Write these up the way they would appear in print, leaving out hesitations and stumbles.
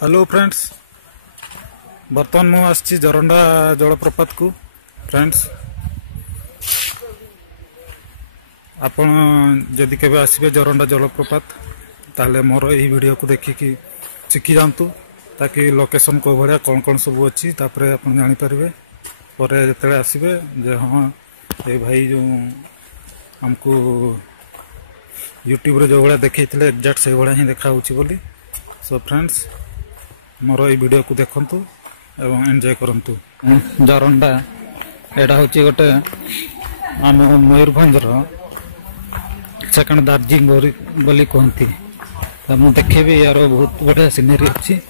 Hello friends. बर्तमान मु आसी जरंडा जलप्रपात को। फ्रेंड्स आपण जदि केबे आसीबे जरंडा जलप्रपात ताले मोर यही वीडियो को देखिकी शिखी जातु ताकि लोकेशन को भाया कौन कौन सब अच्छी तापर आप जानीपारे पर जो आसबे जे हाँ ये भाई जो आमको यूट्यूब रे जो भाया देखते एक्जाक्ट से भाया ही देखा बोली। सो फ्रेंड्स मोर ये वीडियो को देखंतु एवं एंजॉय करंतु। जरंडा एटा हूँ गोटे आम मयूरभंजर सेकेंड दार्जिलिंग बोली कहती। मुझे देखेबी यार बहुत बढ़िया सीनेरी अच्छी।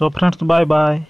So friends bye bye.